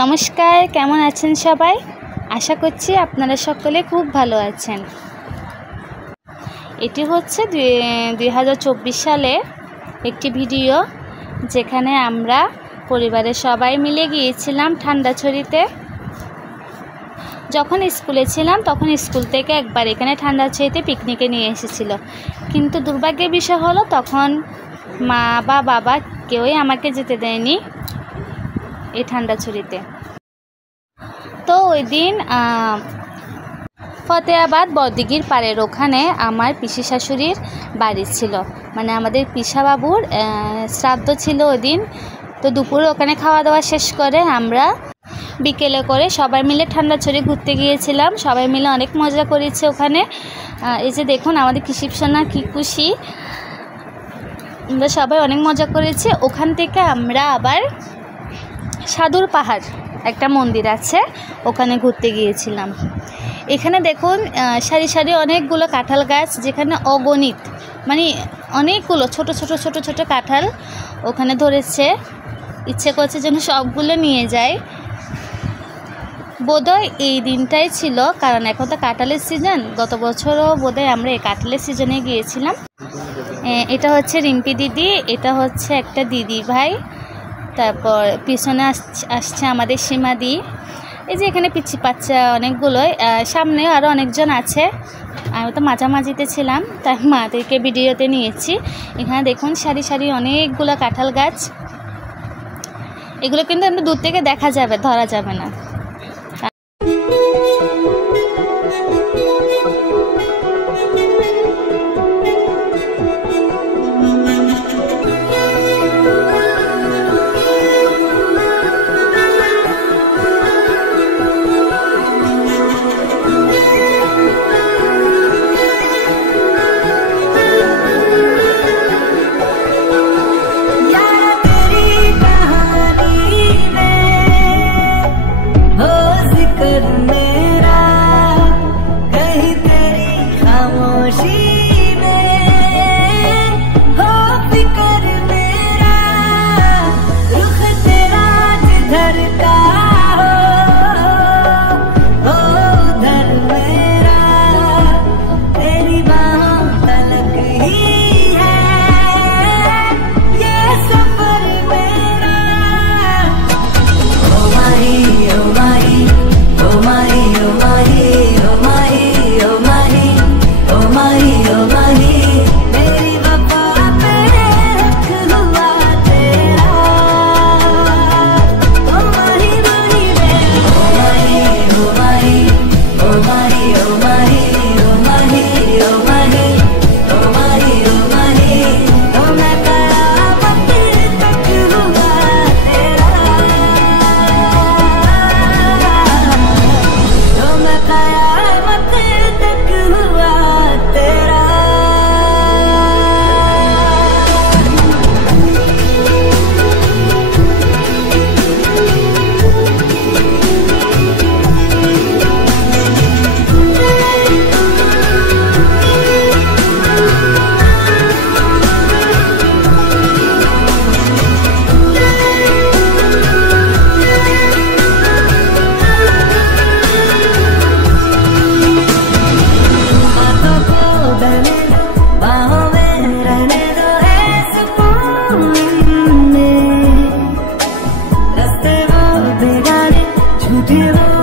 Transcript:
নমস্কার, কেমন আছেন সবাই? আশা করছি আপনারা সকলে খুব ভালো আছেন। এটি হচ্ছে 2024 সালে একটি ভিডিও, যেখানে আমরা পরিবারের সবাই মিলে গিয়েছিলাম ঠান্ডাছড়িতে। যখন স্কুলে ছিলাম তখন স্কুল থেকে একবার এখানে ঠান্ডাছড়িতে পিকনিকে নিয়ে এসেছিল, কিন্তু দুর্ভাগ্যের বিষয় হলো তখন মা বা বাবা কেউই আমাকে যেতে দেয়নি এই ঠান্ডাছড়িতে। তো ওই দিন ফতেহাবাদ বড়দিঘির পাড়ের ওখানে আমার পিসি শাশুড়ির বাড়ি ছিল, মানে আমাদের পিসাবাবুর শ্রাদ্ধ ছিল ওই দিন। তো দুপুরে ওখানে খাওয়া দাওয়া শেষ করে আমরা বিকেলে করে সবাই মিলে ঠান্ডাছড়ি ঘুরতে গিয়েছিলাম। সবাই মিলে অনেক মজা করেছে ওখানে। এই যে দেখুন আমাদের কৃষিপসোনা কি খুশি, আমরা সবাই অনেক মজা করেছি। ওখান থেকে আমরা আবার সাধুর পাহাড় একটা মন্দির আছে, ওখানে ঘুরতে গিয়েছিলাম। এখানে দেখুন সারি সারি অনেকগুলো কাঁঠাল গাছ, যেখানে অগণিত মানে অনেকগুলো ছোট ছোট ছোট ছোট কাঁঠাল ওখানে ধরেছে। ইচ্ছে করছে যেন সবগুলো নিয়ে যায়। বোধহয় এই দিনটাই ছিল, কারণ এখন তো কাঁঠালের সিজন। গত বছরও বোধহয় আমরা এই কাঁঠালের সিজনে গিয়েছিলাম। এটা হচ্ছে রিম্পি দিদি, এটা হচ্ছে একটা দিদি ভাই, তারপর পিছনে আসছে আমাদের সীমাদি। এই যে এখানে পিচ্ছি বাচ্চা অনেকগুলোই, সামনেও আরও অনেকজন আছে। আমি তো মাঝামাঝিতে ছিলাম, তাই মাদেরকে ভিডিওতে নিয়েছি। এখানে দেখুন সারি সারি অনেকগুলো কাঁঠাল গাছ। এগুলো কিন্তু দূর থেকে দেখা যাবে, ধরা যাবে না। Dear